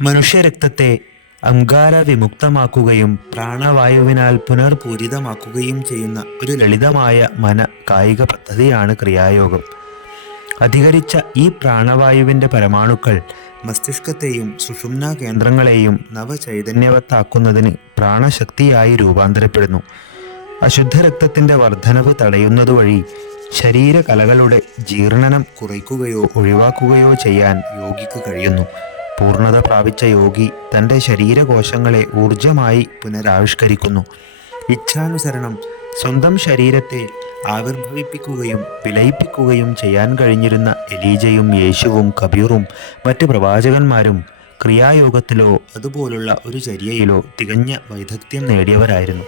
മനുഷ്യരക്തത്തെ Ankara വിമുക്തമാക്കുകയും പ്രാണവായുവിനാൽ പുനർപൂരിതമാക്കുകയും ചെയ്യുന്ന ഒരു ലളിതമായ മന കായിക പദ്ധതിയാണ് ക്രിയായോഗം. അധികരിച്ച ഈ പ്രാണവായുവിന്റെ പരമാണുക്കൾ മസ്തിഷ്കത്തെയും സുഷുമ്ന കേന്ദ്രങ്ങളെയും നവചൈതന്യവത്താക്കുന്നതിന് പ്രാണശക്തിയായി രൂപാന്തരപ്പെടുന്നു. അശുദ്ധ രക്തത്തിന്റെ വർധനവ് തടയുന്നതുവഴി ശരീരകലകളുടെ ജീർണനം കുറയ്ക്കുകയോ ഒഴിവാക്കുകയോ ചെയ്യാൻ യോഗിക്ക് കഴിയുന്നു. പൂർണത പ്രാപിച്ച യോഗി തന്റെ ശരീരകോശങ്ങളെ ഊർജമായി പുനരാവിഷ്കരിക്കുന്നു. ഇച്ഛാനുസരണം സ്വന്തം ശരീരത്തെ ആവിർഭവിപ്പിക്കുകയും വിലയിപ്പിക്കുകയും ചെയ്യാൻ കഴിഞ്ഞിരുന്ന എലീജയും യേശുവും കബീറും മറ്റ് പ്രവാചകന്മാരും ക്രിയായോഗത്തിലോ അതുപോലുള്ള ഒരു ചര്യയിലോ തികഞ്ഞ വൈദഗ്ധ്യം നേടിയവരായിരുന്നു.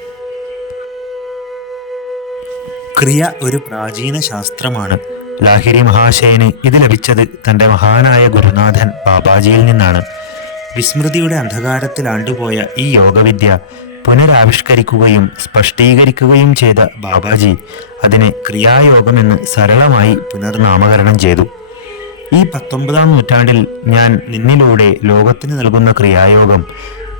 ക്രിയ ഒരു പ്രാചീന ശാസ്ത്രമാണ്. ലാഹിരി മഹാശയന് ഇത് ലഭിച്ചത് തന്റെ മഹാനായ ഗുരുനാഥൻ ബാബാജിയിൽ നിന്നാണ്. വിസ്മൃതിയുടെ അന്ധകാരത്തിൽ ആണ്ടുപോയ ഈ യോഗവിദ്യ പുനരാവിഷ്കരിക്കുകയും സ്പഷ്ടീകരിക്കുകയും ചെയ്ത ബാബാജി അതിനെ ക്രിയായോഗമെന്ന് സരളമായി പുനർനാമകരണം ചെയ്തു. ഈ പത്തൊമ്പതാം നൂറ്റാണ്ടിൽ ഞാൻ നിന്നിലൂടെ ലോകത്തിന് നൽകുന്ന ക്രിയായോഗം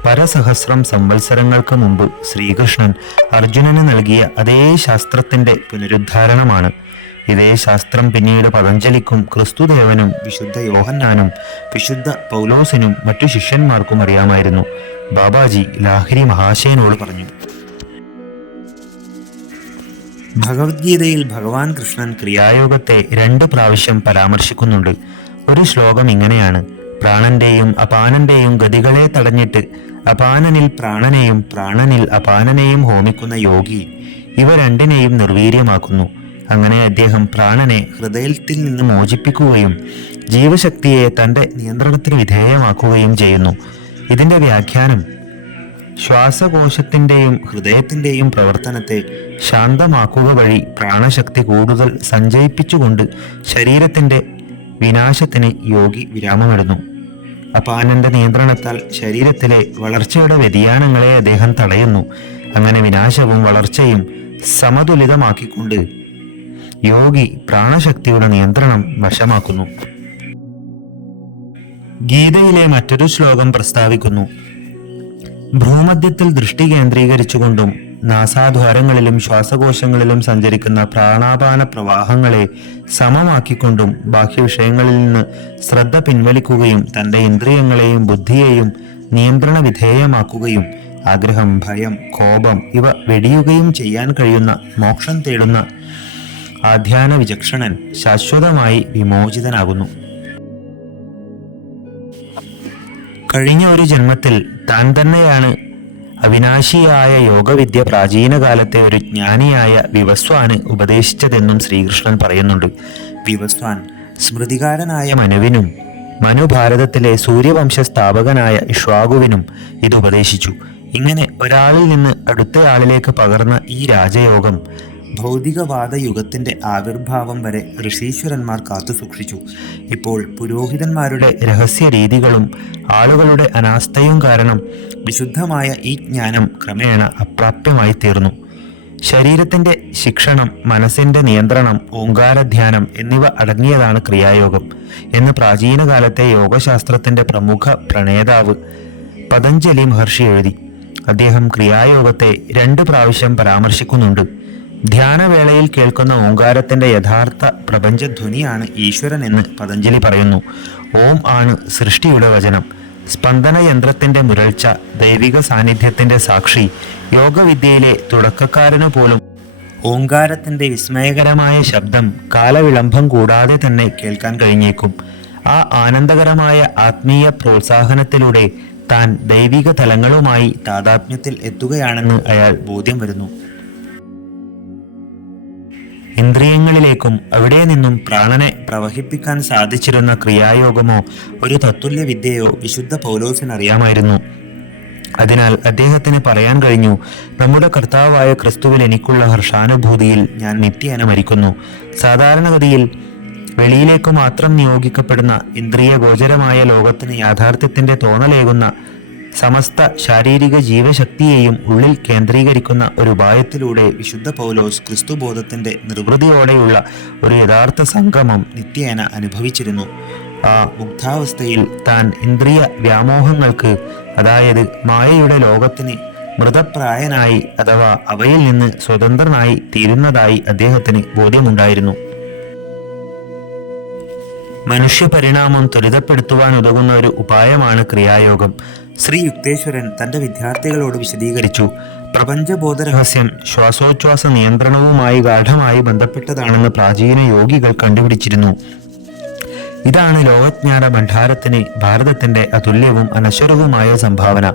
പരസഹസ്രം സംവത്സരങ്ങൾക്ക് മുമ്പ് ശ്രീകൃഷ്ണൻ അർജുനന് നൽകിയ അതേ ശാസ്ത്രത്തിന്റെ പുനരുദ്ധാരണമാണ്. ഇതേ ശാസ്ത്രം പിന്നീട് പതഞ്ജലിക്കും ക്രിസ്തുദേവനും വിശുദ്ധ യോഹന്നാനും വിശുദ്ധ പൗലോസിനും മറ്റു ശിഷ്യന്മാർക്കും അറിയാമായിരുന്നു. ബാബാജി ലാഹരി മഹാശയനോട് പറഞ്ഞു. ഭഗവത്ഗീതയിൽ ഭഗവാൻ കൃഷ്ണൻ ക്രിയായോഗത്തെ രണ്ട് പ്രാവശ്യം പരാമർശിക്കുന്നുണ്ട്. ഒരു ശ്ലോകം ഇങ്ങനെയാണ്. പ്രാണന്റെയും അപാനന്റെയും ഗതികളെ തടഞ്ഞിട്ട് അപാനനിൽ പ്രാണനെയും പ്രാണനിൽ അപാനനെയും ഹോമിക്കുന്ന യോഗി. ഇവ രണ്ടിനെയും നിർവീര്യമാക്കുന്നു. അങ്ങനെ അദ്ദേഹം പ്രാണനെ ഹൃദയത്തിൽ നിന്ന് മോചിപ്പിക്കുകയും ജീവശക്തിയെ തന്റെ നിയന്ത്രണത്തിന് വിധേയമാക്കുകയും ചെയ്യുന്നു. ഇതിന്റെ വ്യാഖ്യാനം ശ്വാസകോശത്തിന്റെയും ഹൃദയത്തിന്റെയും പ്രവർത്തനത്തെ ശാന്തമാക്കുക വഴി പ്രാണശക്തി കൂടുതൽ സഞ്ചയിപ്പിച്ചുകൊണ്ട് ശരീരത്തിന്റെ വിനാശത്തിന് യോഗി വിരാമമിടുന്നു. അപാനന്റെ നിയന്ത്രണത്താൽ ശരീരത്തിലെ വളർച്ചയുടെ വ്യതിയാനങ്ങളെ അദ്ദേഹം തടയുന്നു. അങ്ങനെ വിനാശവും വളർച്ചയും സമതുലിതമാക്കിക്കൊണ്ട് യോഗി പ്രാണശക്തിയുടെ നിയന്ത്രണം വശമാക്കുന്നു. ഗീതയിലെ മറ്റൊരു ശ്ലോകം പ്രസ്താവിക്കുന്നു. ഭ്രൂമധ്യത്തിൽ ദൃഷ്ടി കേന്ദ്രീകരിച്ചുകൊണ്ടും നാസാദ്വാരങ്ങളിലും ശ്വാസകോശങ്ങളിലും സഞ്ചരിക്കുന്ന പ്രാണാപാന പ്രവാഹങ്ങളെ സമമാക്കിക്കൊണ്ടും ബാഹ്യവിഷയങ്ങളിൽ നിന്ന് ശ്രദ്ധ പിൻവലിക്കുകയും തന്റെ ഇന്ദ്രിയങ്ങളെയും ബുദ്ധിയെയും നിയന്ത്രണ വിധേയമാക്കുകയും ആഗ്രഹം ഭയം കോപം ഇവ വെടിയുകയും ചെയ്യാൻ കഴിയുന്ന മോക്ഷം തേടുന്ന ആധ്യാന വിചക്ഷണൻ ശാശ്വതമായി വിമോചിതനാകുന്നു. കഴിഞ്ഞ ഒരു ജന്മത്തിൽ താൻ തന്നെയാണ് അവിനാശിയായ യോഗവിദ്യ പ്രാചീന കാലത്തെ ഒരു ജ്ഞാനിയായ വിവസ്വാന് ഉപദേശിച്ചതെന്നും ശ്രീകൃഷ്ണൻ പറയുന്നുണ്ട്. വിവസ്വാൻ സ്മൃതികാരനായ മനുവിനും മനുഭാരതത്തിലെ സൂര്യവംശ സ്ഥാപകനായ ഇഷ്വാഗുവിനും ഇത് ഉപദേശിച്ചു. ഇങ്ങനെ ഒരാളിൽ നിന്ന് അടുത്തയാളിലേക്ക് പകർന്ന ഈ രാജയോഗം ഭൗതികവാദ യുഗത്തിന്റെ ആവിർഭാവം വരെ ഋഷീശ്വരന്മാർ കാത്തുസൂക്ഷിച്ചു ഇപ്പോൾ പുരോഹിതന്മാരുടെ രഹസ്യ രീതികളും ആളുകളുടെ അനാസ്ഥയും കാരണം വിശുദ്ധമായ ഈ ജ്ഞാനം ക്രമേണ അപ്രാപ്യമായി തീർന്നു. ശരീരത്തിന്റെ ശിക്ഷണം മനസ്സിന്റെ നിയന്ത്രണം ഓങ്കാരധ്യാനം എന്നിവ അടങ്ങിയതാണ് ക്രിയായോഗം എന്ന് പ്രാചീനകാലത്തെ യോഗശാസ്ത്രത്തിന്റെ പ്രമുഖ പ്രണേതാവ് പതഞ്ജലി മഹർഷി എഴുതി. അദ്ദേഹം ക്രിയായോഗത്തെ രണ്ട് പ്രാവശ്യം പരാമർശിക്കുന്നുണ്ട്. ധ്യാനവേളയിൽ കേൾക്കുന്ന ഓങ്കാരത്തിന്റെ യഥാർത്ഥ പ്രപഞ്ചധ്വനിയാണ് ഈശ്വരൻ എന്ന് പതഞ്ജലി പറയുന്നു. ഓം ആണ് സൃഷ്ടിയുടെ വചനം. സ്പന്ദന യന്ത്രത്തിന്റെ മുരൾച്ച ദൈവിക സാന്നിധ്യത്തിന്റെ സാക്ഷി യോഗവിദ്യയിലെ തുടക്കക്കാരന് പോലും ഓങ്കാരത്തിന്റെ വിസ്മയകരമായ ശബ്ദം കാലവിളംബം കൂടാതെ തന്നെ കേൾക്കാൻ കഴിഞ്ഞേക്കും. ആ ആനന്ദകരമായ ആത്മീയ പ്രോത്സാഹനത്തിലൂടെ താൻ ദൈവിക തലങ്ങളുമായി താതാത്മ്യത്തിൽ എത്തുകയാണെന്ന് അയാൾ ബോധ്യം വരുന്നു. ഇന്ദ്രിയങ്ങളിലേക്കും അവിടെ നിന്നും പ്രാണനെ പ്രവഹിപ്പിക്കാൻ സാധിച്ചിരുന്ന ക്രിയായോഗമോ ഒരു തത്തുല്യ വിദ്യയോ വിശുദ്ധ പൗലോസിന് അറിയാമായിരുന്നു അതിനാൽ അദ്ദേഹത്തിന് പറയാൻ കഴിഞ്ഞു നമ്മുടെ കർത്താവായ ക്രിസ്തുവിൽ എനിക്കുള്ള ഹർഷാനുഭൂതിയിൽ ഞാൻ നിത്യേന മരിക്കുന്നു. സാധാരണഗതിയിൽ വെളിയിലേക്ക് മാത്രം നിയോഗിക്കപ്പെടുന്ന ഇന്ദ്രിയ ഗോചരമായ ലോകത്തിന് യാഥാർത്ഥ്യത്തിന്റെ തോന്നലേകുന്ന സമസ്ത ശാരീരിക ജീവശക്തിയെയും ഉള്ളിൽ കേന്ദ്രീകരിക്കുന്ന ഒരു ഉപായത്തിലൂടെ വിശുദ്ധ പൗലോസ് ക്രിസ്തുബോധത്തിന്റെ നിർവൃതിയോടെയുള്ള ഒരു യഥാർത്ഥ സംഗമം നിത്യേന അനുഭവിച്ചിരുന്നു. ആ മുഗ്ധാവസ്ഥയിൽ താൻ ഇന്ദ്രിയ വ്യാമോഹങ്ങൾക്ക് അതായത് മായയുടെ ലോകത്തിന് മൃതപ്രായനായി അഥവാ അവയിൽ നിന്ന് സ്വതന്ത്രനായി തീരുന്നതായി അദ്ദേഹത്തിന് ബോധ്യമുണ്ടായിരുന്നു. മനുഷ്യ പരിണാമം ത്വരിതപ്പെടുത്തുവാൻ ഉതകുന്ന ഒരു ഉപായമാണ് ക്രിയായോഗം. ശ്രീ യുക്തേശ്വരൻ തന്റെ വിദ്യാർത്ഥികളോട് വിശദീകരിച്ചു. പ്രപഞ്ചബോധ രഹസ്യം ശ്വാസോച്ഛ്വാസ നിയന്ത്രണവുമായി ഗാഠമായി ബന്ധപ്പെട്ടതാണെന്ന് പ്രാചീന യോഗികൾ കണ്ടുപിടിച്ചിരുന്നു. ഇതാണ് ലോകജ്ഞാന ഭണ്ഡാരത്തിന് ഭാരതത്തിന്റെ അതുല്യവും അനശ്വരവുമായ സംഭാവന.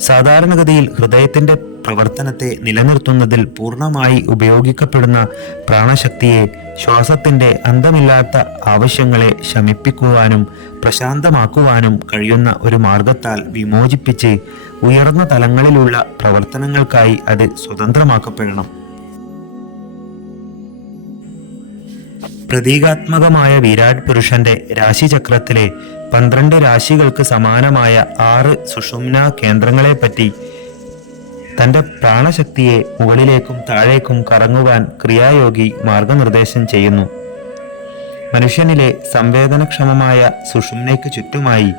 സാധാരണഗതിയിൽ ഹൃദയത്തിന്റെ പ്രവർത്തനത്തെ നിലനിർത്തുന്നതിൽ പൂർണമായി ഉപയോഗിക്കപ്പെടുന്ന പ്രാണശക്തിയെ ശ്വാസത്തിന്റെ അന്തമില്ലാത്ത ആവശ്യങ്ങളെ ശമിപ്പിക്കുവാനും പ്രശാന്തമാക്കുവാനും കഴിയുന്ന ഒരു മാർഗത്താൽ വിമോചിപ്പിച്ച് ഉയർന്ന തലങ്ങളിലുള്ള പ്രവർത്തനങ്ങൾക്കായി അത് സ്വതന്ത്രമാക്കപ്പെടണം. പ്രതീകാത്മകമായ വിരാട് പുരുഷന്റെ രാശിചക്രത്തിലെ പന്ത്രണ്ട് രാശികൾക്ക് സമാനമായ ആറ് സുഷുമ്ന കേന്ദ്രങ്ങളെപ്പറ്റി തന്റെ പ്രാണശക്തിയെ മുകളിലേക്കും താഴേക്കും കറങ്ങുവാൻ ക്രിയായോഗി മാർഗനിർദ്ദേശം ചെയ്യുന്നു. മനുഷ്യനിലെ സംവേദനക്ഷമമായ സുഷുമ്നയ്ക്ക് ചുറ്റുമായി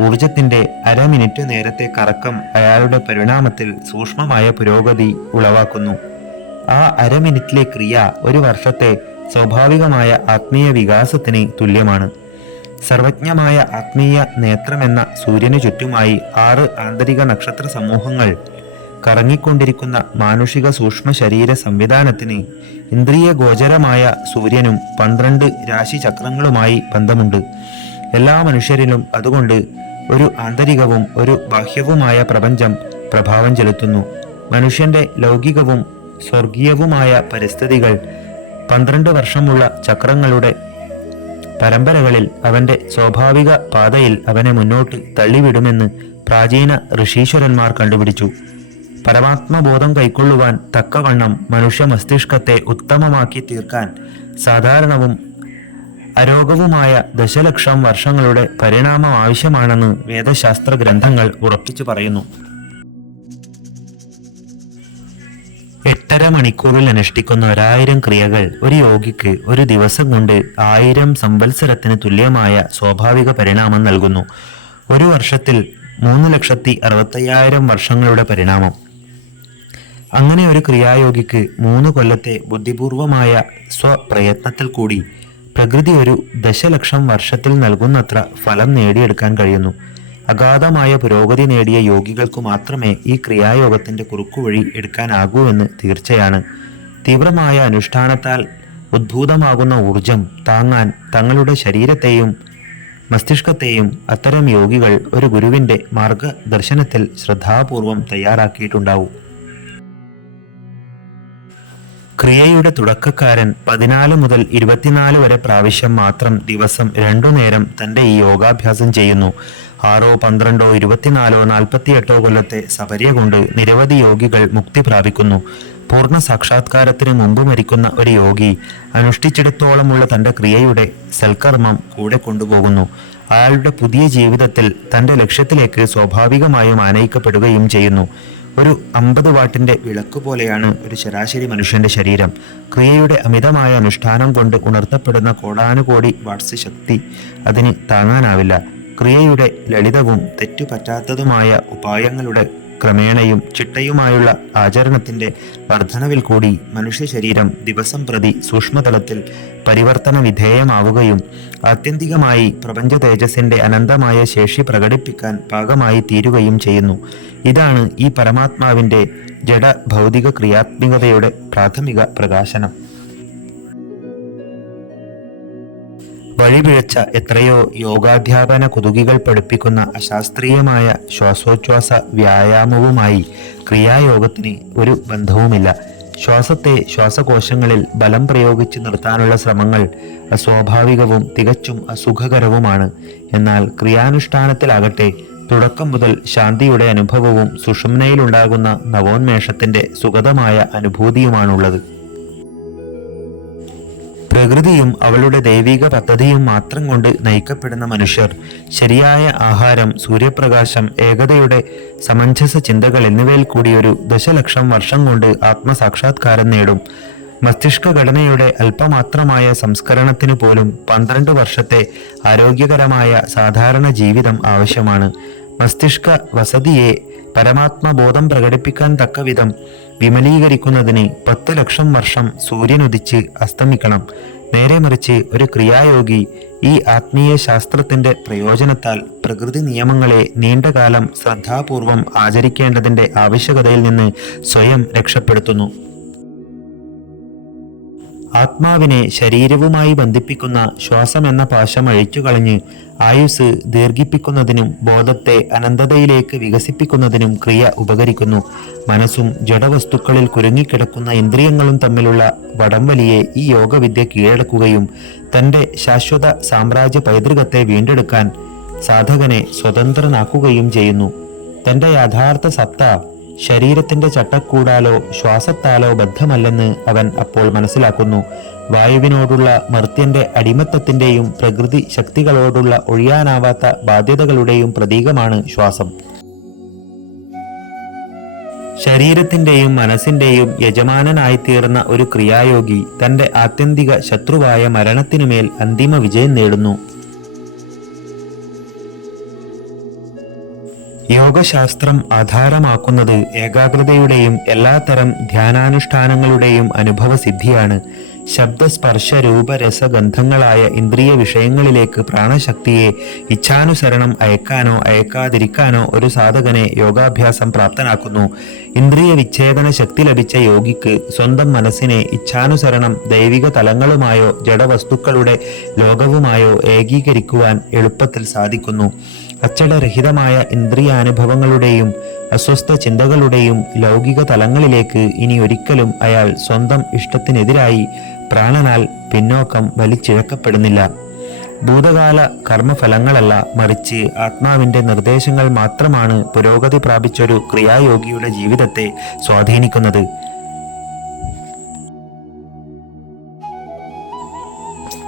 ഊർജത്തിന്റെ അര മിനിറ്റ് നേരത്തെ കറക്കം അയാളുടെ പരിണാമത്തിൽ സൂക്ഷ്മമായ പുരോഗതി ഉളവാക്കുന്നു. ആ അര മിനിറ്റിലെ ക്രിയ ഒരു വർഷത്തെ സ്വാഭാവികമായ ആത്മീയ വികാസത്തിന് തുല്യമാണ്. സർവജ്ഞമായ ആത്മീയ നേത്രമെന്ന സൂര്യനു ചുറ്റുമായി ആറ് ആന്തരിക നക്ഷത്ര സമൂഹങ്ങൾ കറങ്ങിക്കൊണ്ടിരിക്കുന്ന മാനുഷിക സൂക്ഷ്മ ശരീര സംവിധാനത്തിന് ഇന്ദ്രിയ ഗോചരമായ സൂര്യനും പന്ത്രണ്ട് രാശിചക്രങ്ങളുമായി ബന്ധമുണ്ട്. എല്ലാ മനുഷ്യരിലും അതുകൊണ്ട് ഒരു ആന്തരികവും ഒരു ബാഹ്യവുമായ പ്രപഞ്ചം പ്രഭാവം ചെലുത്തുന്നു. മനുഷ്യന്റെ ലൗകികവും സ്വർഗീയവുമായ പരിസ്ഥിതികൾ പന്ത്രണ്ട് വർഷമുള്ള ചക്രങ്ങളുടെ പരമ്പരകളിൽ അവന്റെ സ്വാഭാവിക പാതയിൽ അവനെ മുന്നോട്ട് തള്ളിവിടുമെന്ന് പ്രാചീന ഋഷീശ്വരന്മാർ കണ്ടുപിടിച്ചു. പരമാത്മബോധം കൈക്കൊള്ളുവാൻ തക്കവണ്ണം മനുഷ്യ മസ്തിഷ്കത്തെ ഉത്തമമാക്കി തീർക്കാൻ സാധാരണവും അരോഗവുമായ ദശലക്ഷം വർഷങ്ങളുടെ പരിണാമം ആവശ്യമാണെന്ന് വേദശാസ്ത്ര ഗ്രന്ഥങ്ങൾ ഉറപ്പിച്ചു പറയുന്നു. എട്ടര മണിക്കൂറിൽ അനുഷ്ഠിക്കുന്ന ഒരായിരം ക്രിയകൾ ഒരു യോഗിക്ക് ഒരു ദിവസം കൊണ്ട് ആയിരം സംവത്സരത്തിന് തുല്യമായ സ്വാഭാവിക പരിണാമം നൽകുന്നു. ഒരു വർഷത്തിൽ മൂന്ന് ലക്ഷത്തി അറുപത്തയ്യായിരം വർഷങ്ങളുടെ പരിണാമം. അങ്ങനെ ഒരു ക്രിയായോഗിക്ക് മൂന്ന് കൊല്ലത്തെ ബുദ്ധിപൂർവമായ സ്വപ്രയത്നത്തിൽ കൂടി പ്രകൃതി ഒരു ദശലക്ഷം വർഷത്തിൽ നൽകുന്നത്ര ഫലം നേടിയെടുക്കാൻ കഴിയുന്നു. അഗാധമായ പുരോഗതി നേടിയ യോഗികൾക്ക് മാത്രമേ ഈ ക്രിയായോഗത്തിന്റെ കുറുക്കുവഴി എടുക്കാനാകൂ എന്ന് തീർച്ചയാണ്. തീവ്രമായ അനുഷ്ഠാനത്താൽ ഉദ്ഭൂതമാകുന്ന ഊർജം താങ്ങാൻ തങ്ങളുടെ ശരീരത്തെയും മസ്തിഷ്കത്തെയും അത്തരം യോഗികൾ ഒരു ഗുരുവിന്റെ മാർഗദർശനത്തിൽ ശ്രദ്ധാപൂർവം തയ്യാറാക്കിയിട്ടുണ്ടാവും. ക്രിയയുടെ തുടക്കക്കാരൻ പതിനാല് മുതൽ ഇരുപത്തിനാല് വരെ പ്രാവശ്യം മാത്രം ദിവസം രണ്ടു നേരം തന്റെ ഈ യോഗാഭ്യാസം ചെയ്യുന്നു. ആറോ പന്ത്രണ്ടോ ഇരുപത്തിനാലോ നാൽപ്പത്തിയെട്ടോ കൊല്ലത്തെ സബരിയ കൊണ്ട് നിരവധി യോഗികൾ മുക്തി പ്രാപിക്കുന്നു. പൂർണ സാക്ഷാത്കാരത്തിന് മുമ്പ് മരിക്കുന്ന ഒരു യോഗി അനുഷ്ഠിച്ചിടത്തോളമുള്ള തന്റെ ക്രിയയുടെ സൽക്കർമ്മം കൂടെ കൊണ്ടുപോകുന്നു. അയാളുടെ പുതിയ ജീവിതത്തിൽ തന്റെ ലക്ഷ്യത്തിലേക്ക് സ്വാഭാവികമായും ആനയിക്കപ്പെടുകയും ചെയ്യുന്നു. ഒരു അമ്പത് വാട്ടിന്റെ വിളക്ക് പോലെയാണ് ഒരു ശരാശരി മനുഷ്യന്റെ ശരീരം. ക്രിയയുടെ അമിതമായ അനുഷ്ഠാനം കൊണ്ട് ഉണർത്തപ്പെടുന്ന കോടാനുകോടി വാട്സ് ശക്തി അതിന് താങ്ങാനാവില്ല. ക്രിയയുടെ ലളിതവും തെറ്റുപറ്റാത്തതുമായ ഉപായങ്ങളുടെ ക്രമേണയും ചിട്ടയുമായുള്ള ആചരണത്തിന്റെ വർധനവിൽ കൂടി മനുഷ്യ ശരീരം ദിവസം പ്രതി സൂക്ഷ്മതലത്തിൽ പരിവർത്തന വിധേയമാവുകയും ആത്യന്തികമായി പ്രപഞ്ച തേജസ്സിന്റെ അനന്തമായ ശേഷി പ്രകടിപ്പിക്കാൻ പാകമായി തീരുകയും ചെയ്യുന്നു. ഇതാണ് ഈ പരമാത്മാവിന്റെ ജഡ ഭൗതിക ക്രിയാത്മികതയുടെ പ്രാഥമിക പ്രകാശനം. വഴിപിഴച്ച എത്രയോ യോഗാധ്യാപന കുതുകികൾ പഠിപ്പിക്കുന്ന അശാസ്ത്രീയമായ ശ്വാസോച്ഛ്വാസ വ്യായാമവുമായി ക്രിയായോഗത്തിന് ഒരു ബന്ധവുമില്ല. ശ്വാസത്തെ ശ്വാസകോശങ്ങളിൽ ബലം പ്രയോഗിച്ച് നിർത്താനുള്ള ശ്രമങ്ങൾ അസ്വാഭാവികവും തികച്ചും അസുഖകരവുമാണ്. എന്നാൽ ക്രിയാനുഷ്ഠാനത്തിലാകട്ടെ തുടക്കം മുതൽ ശാന്തിയുടെ അനുഭവവും സുഷുമ്നയിലുണ്ടാകുന്ന നവോന്മേഷത്തിന്റെ സുഗതമായ അനുഭൂതിയുമാണുള്ളത്. പ്രകൃതിയും അവളുടെ ദൈവിക പദ്ധതിയും മാത്രം കൊണ്ട് നയിക്കപ്പെടുന്ന മനുഷ്യർ ശരിയായ ആഹാരം സൂര്യപ്രകാശം ഏകതയുടെ സമഞ്ജസ ചിന്തകൾ എന്നിവയിൽ കൂടി ഒരു ദശലക്ഷം വർഷം കൊണ്ട് ആത്മസാക്ഷാത്കാരം നേടും. മസ്തിഷ്ക ഘടനയുടെ അല്പമാത്രമായ സംസ്കരണത്തിന് പോലും പന്ത്രണ്ട് വർഷത്തെ ആരോഗ്യകരമായ സാധാരണ ജീവിതം ആവശ്യമാണ്. മസ്തിഷ്ക വസതിയെ പരമാത്മബോധം പ്രകടിപ്പിക്കാൻ തക്കവിധം വിമലീകരിക്കുന്നതിന് പത്ത് ലക്ഷം വർഷം സൂര്യനുദിച്ച് അസ്തമിക്കണം. നേരെ മറിച്ച് ഒരു ക്രിയായോഗി ഈ ആത്മീയ ശാസ്ത്രത്തിന്റെ പ്രയോജനത്താൽ പ്രകൃതി നിയമങ്ങളെ നീണ്ടകാലം ശ്രദ്ധാപൂർവം ആചരിക്കേണ്ടതിന്റെ ആവശ്യകതയിൽ നിന്ന് സ്വയം രക്ഷപ്പെടുത്തുന്നു. ആത്മാവിനെ ശരീരവുമായി ബന്ധിപ്പിക്കുന്ന ശ്വാസം എന്ന പാശം അഴിച്ചുകളഞ്ഞ് ആയുസ് ദീർഘിപ്പിക്കുന്നതിനും ബോധത്തെ അനന്തതയിലേക്ക് വികസിപ്പിക്കുന്നതിനും ക്രിയ ഉപകരിക്കുന്നു. മനസ്സും ജഡവസ്തുക്കളിൽ കുരുങ്ങിക്കിടക്കുന്ന ഇന്ദ്രിയങ്ങളും തമ്മിലുള്ള വടംവലിയെ ഈ യോഗവിദ്യ കീഴടക്കുകയും തന്റെ ശാശ്വത സാമ്രാജ്യ പൈതൃകത്തെ വീണ്ടെടുക്കാൻ സാധകനെ സ്വതന്ത്രനാക്കുകയും ചെയ്യുന്നു. തന്റെ യഥാർത്ഥ സത്ത ശരീരത്തിന്റെ ചട്ടക്കൂടാലോ ശ്വാസത്താലോ ബദ്ധമല്ലെന്ന് അവൻ അപ്പോൾ മനസ്സിലാക്കുന്നു. വായുവിനോടുള്ള മർത്യന്റെ അടിമത്തത്തിന്റെയും പ്രകൃതി ശക്തികളോടുള്ള ഒഴിയാനാവാത്ത ബാധ്യതകളുടെയും പ്രതീകമാണ് ശ്വാസം. ശരീരത്തിന്റെയും മനസ്സിന്റെയും യജമാനനായിത്തീർന്ന ഒരു ക്രിയായോഗി തന്റെ ആത്യന്തിക ശത്രുവായ മരണത്തിനുമേൽ അന്തിമ വിജയം നേടുന്നു. യോഗശാസ്ത്രം ആധാരമാക്കുന്നത് ഏകാഗ്രതയുടെയും എല്ലാത്തരം ധ്യാനാനുഷ്ഠാനങ്ങളുടെയും അനുഭവസിദ്ധിയാണ്. ശബ്ദസ്പർശ രൂപരസഗന്ധങ്ങളായ ഇന്ദ്രിയ വിഷയങ്ങളിലേക്ക് പ്രാണശക്തിയെ ഇച്ഛാനുസരണം അയക്കാനോ അയക്കാതിരിക്കാനോ ഒരു സാധകനെ യോഗാഭ്യാസം പ്രാപ്തനാക്കുന്നു. ഇന്ദ്രിയ വിച്ഛേദന ശക്തി ലഭിച്ച യോഗിക്ക് സ്വന്തം മനസ്സിനെ ഇച്ഛാനുസരണം ദൈവിക തലങ്ങളുമായോ ജഡവസ്തുക്കളുടെ ലോകവുമായോ ഏകീകരിക്കുവാൻ എളുപ്പത്തിൽ സാധിക്കുന്നു. അച്ചടരഹിതമായ ഇന്ദ്രിയാനുഭവങ്ങളുടെയും അസ്വസ്ഥ ചിന്തകളുടെയും ലൗകിക തലങ്ങളിലേക്ക് ഇനി ഒരിക്കലും അയാൾ സ്വന്തം ഇഷ്ടത്തിനെതിരായി പ്രാണനാൽ പിന്നോക്കം വലിച്ചിഴക്കപ്പെടുന്നില്ല. ഭൂതകാല കർമ്മഫലങ്ങളല്ല മറിച്ച് ആത്മാവിന്റെ നിർദ്ദേശങ്ങൾ മാത്രമാണ് പുരോഗതി പ്രാപിച്ചൊരു ക്രിയായോഗിയുടെ ജീവിതത്തെ സ്വാധീനിക്കുന്നത്.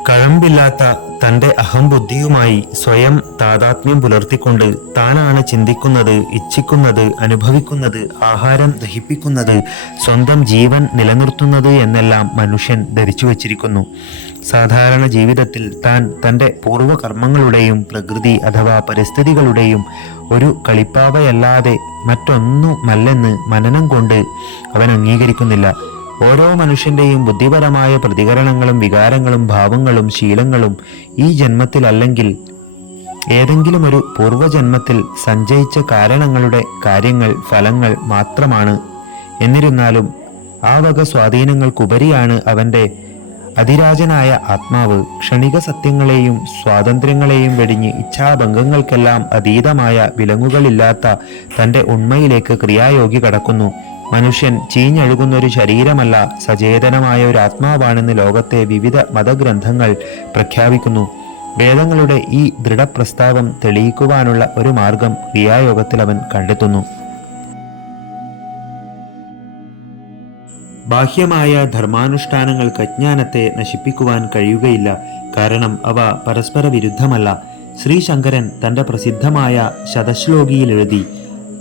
കഴമ്പില്ലാത്ത തന്റെ അഹംബുദ്ധിയുമായി സ്വയം താതാത്മ്യം പുലർത്തിക്കൊണ്ട് താനാണ് ചിന്തിക്കുന്നത് ഇച്ഛിക്കുന്നത് അനുഭവിക്കുന്നത് ആഹാരം ദഹിപ്പിക്കുന്നത് സ്വന്തം ജീവൻ നിലനിർത്തുന്നത് എന്നെല്ലാം മനുഷ്യൻ ധരിച്ചു വച്ചിരിക്കുന്നു. സാധാരണ ജീവിതത്തിൽ താൻ തന്റെ പൂർവകർമ്മങ്ങളുടെയും പ്രകൃതി അഥവാ പരിസ്ഥിതികളുടെയും ഒരു കളിപ്പാവയല്ലാതെ മറ്റൊന്നുമല്ലെന്ന് മനനം കൊണ്ട് അവൻ അംഗീകരിക്കുന്നില്ല. ഓരോ മനുഷ്യന്റെയും ബുദ്ധിപരമായ പ്രതികരണങ്ങളും വികാരങ്ങളും ഭാവങ്ങളും ശീലങ്ങളും ഈ ജന്മത്തിൽ അല്ലെങ്കിൽ ഏതെങ്കിലും ഒരു പൂർവജന്മത്തിൽ സഞ്ചയിച്ച കാരണങ്ങളുടെ കാര്യങ്ങൾ ഫലങ്ങൾ മാത്രമാണ്. എന്നിരുന്നാലും ആ വക സ്വാധീനങ്ങൾക്കുപരിയാണ് അവന്റെ അതിരാജനായ ആത്മാവ്. ക്ഷണിക സത്യങ്ങളെയും സ്വാതന്ത്ര്യങ്ങളെയും വെടിഞ്ഞ് ഇച്ഛാഭംഗങ്ങൾക്കെല്ലാം അതീതമായ വിലങ്ങുകളില്ലാത്ത തന്റെ ഉണ്മയിലേക്ക് ക്രിയായോഗി കടക്കുന്നു. മനുഷ്യൻ ചീഞ്ഞഴുകുന്ന ഒരു ശരീരമല്ല സചേതനമായ ഒരു ആത്മാവാണെന്ന് ലോകത്തെ വിവിധ മതഗ്രന്ഥങ്ങൾ പ്രഖ്യാപിക്കുന്നു. വേദങ്ങളുടെ ഈ ദൃഢപ്രസ്താവം തെളിയിക്കുവാനുള്ള ഒരു മാർഗം ക്രിയായോഗത്തിൽ അവൻ കണ്ടെത്തുന്നു. ബാഹ്യമായ ധർമാനുഷ്ഠാനങ്ങൾക്ക് അജ്ഞാനത്തെ നശിപ്പിക്കുവാൻ കഴിയുകയില്ല. കാരണം അവ പരസ്പര വിരുദ്ധമല്ല ശ്രീശങ്കരൻ തന്റെ പ്രസിദ്ധമായ ശതശ്ലോകിയിൽ എഴുതി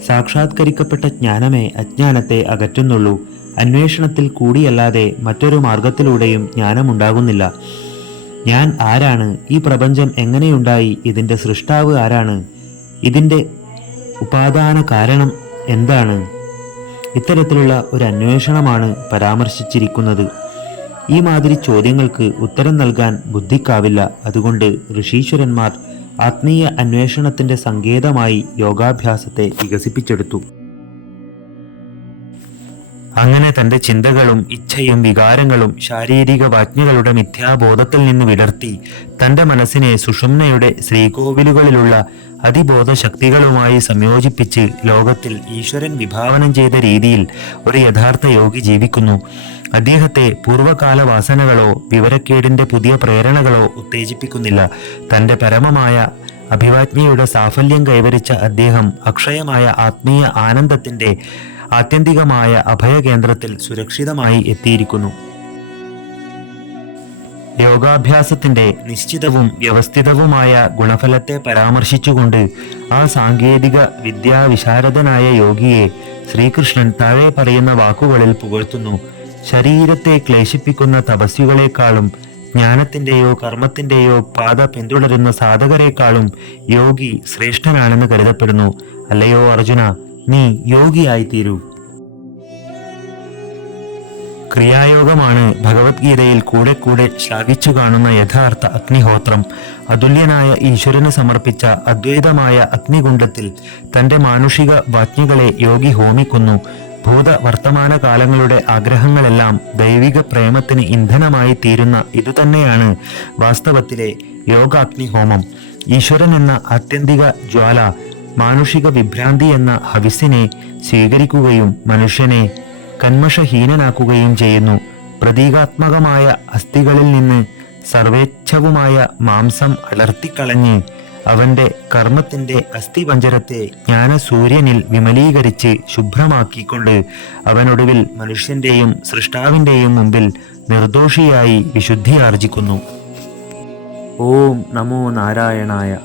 സാക്ഷാത്കരിക്കപ്പെട്ട ജ്ഞാനമേ അജ്ഞാനത്തെ അകറ്റുന്നുള്ളൂ. അന്വേഷണത്തിൽ കൂടിയല്ലാതെ മറ്റൊരു മാർഗത്തിലൂടെയും ജ്ഞാനമുണ്ടാകുന്നില്ല. ഞാൻ ആരാണ്? ഈ പ്രപഞ്ചം എങ്ങനെയുണ്ടായി? ഇതിന്റെ സൃഷ്ടാവ് ആരാണ്? ഇതിന്റെ ഉപാദാന കാരണം എന്താണ്? ഇത്തരത്തിലുള്ള ഒരു അന്വേഷണമാണ് പരാമർശിച്ചിരിക്കുന്നത്. ഈ മാതിരി ചോദ്യങ്ങൾക്ക് ഉത്തരം നൽകാൻ ബുദ്ധിക്കാവില്ല. അതുകൊണ്ട് ഋഷീശ്വരന്മാർ ആത്മീയ അന്വേഷണത്തിന്റെ സങ്കേതമായി യോഗാഭ്യാസത്തെ വികസിപ്പിച്ചെടുത്തു. അങ്ങനെ തന്റെ ചിന്തകളും ഇച്ഛയും വികാരങ്ങളും ശാരീരിക വാജ്ഞകളുടെ മിഥ്യാബോധത്തിൽ നിന്ന് വിടർത്തി തന്റെ മനസ്സിനെ സുഷുമ്നയുടെ ശ്രീകോവിലുകളിലുള്ള അതിബോധ ശക്തികളുമായി സംയോജിപ്പിച്ച് ലോകത്തിൽ ഈശ്വരൻ വിഭാവനം ചെയ്ത രീതിയിൽ ഒരു യഥാർത്ഥ യോഗി ജീവിക്കുന്നു. അദ്ദേഹത്തെ പൂർവകാല വാസനകളോ വിവരക്കേടിന്റെ പുതിയ പ്രേരണകളോ ഉത്തേജിപ്പിക്കുന്നില്ല. തന്റെ പരമമായ അഭിവാജ്ഞയുടെ സാഫല്യം കൈവരിച്ച അദ്ദേഹം അക്ഷയമായ ആത്മീയ ആനന്ദത്തിന്റെ ആത്യന്തികമായ അഭയകേന്ദ്രത്തിൽ സുരക്ഷിതമായി എത്തിയിരിക്കുന്നു. യോഗാഭ്യാസത്തിന്റെ നിശ്ചിതവും വ്യവസ്ഥിതവുമായ ഗുണഫലത്തെ പരാമർശിച്ചുകൊണ്ട് ആ സാങ്കേതിക വിദ്യാവിശാരദനായ യോഗിയെ ശ്രീകൃഷ്ണൻ താഴെ പറയുന്ന വാക്കുകളിൽ പുകഴ്ത്തുന്നു. ശരീരത്തെ ക്ലേശിപ്പിക്കുന്ന തപസ്വികളെക്കാളും ജ്ഞാനത്തിന്റെയോ കർമ്മത്തിന്റെയോ പാത പിന്തുടരുന്ന സാധകരെക്കാളും യോഗി ശ്രേഷ്ഠനാണെന്ന് കരുതപ്പെടുന്നു. അല്ലയോ അർജുന നീ യോഗിയായിത്തീരൂ. ക്രിയായോഗമാണ് ഭഗവത്ഗീതയിൽ കൂടെ കൂടെ ശ്ലാഘിച്ചു കാണുന്ന യഥാർത്ഥ അഗ്നിഹോത്രം. അതുല്യനായ ഈശ്വരന് സമർപ്പിച്ച അദ്വൈതമായ അഗ്നികുണ്ഡത്തിൽ തന്റെ മാനുഷിക വാജ്ഞികളെ യോഗി ഹോമിക്കുന്നു. ഭൂത വർത്തമാന കാലങ്ങളുടെ ആഗ്രഹങ്ങളെല്ലാം ദൈവിക പ്രേമത്തിന് ഇന്ധനമായി തീരുന്ന ഇതുതന്നെയാണ് വാസ്തവത്തിലെ യോഗാഗ്നിഹോമം. ഈശ്വരൻ എന്ന ആത്യന്തിക ജ്വാല മാനുഷിക വിഭ്രാന്തി എന്ന ഹവിസിനെ സ്വീകരിക്കുകയും മനുഷ്യനെ കന്മഷഹീനനാക്കുകയും ചെയ്യുന്നു. പ്രതീകാത്മകമായ അസ്ഥികളിൽ നിന്ന് സർവേച്ഛവുമായ മാംസം അടർത്തിക്കളഞ്ഞ് അവന്റെ കർമ്മത്തിന്റെ അസ്ഥിപഞ്ചരത്തെ ജ്ഞാനസൂര്യനിൽ വിമലീകരിച്ച് ശുഭ്രമാക്കിക്കൊണ്ട് അവനൊടുവിൽ മനുഷ്യന്റെയും സൃഷ്ടാവിന്റെയും മുമ്പിൽ നിർദോഷിയായി വിശുദ്ധി ആർജിക്കുന്നു. ഓം നമോ നാരായണായ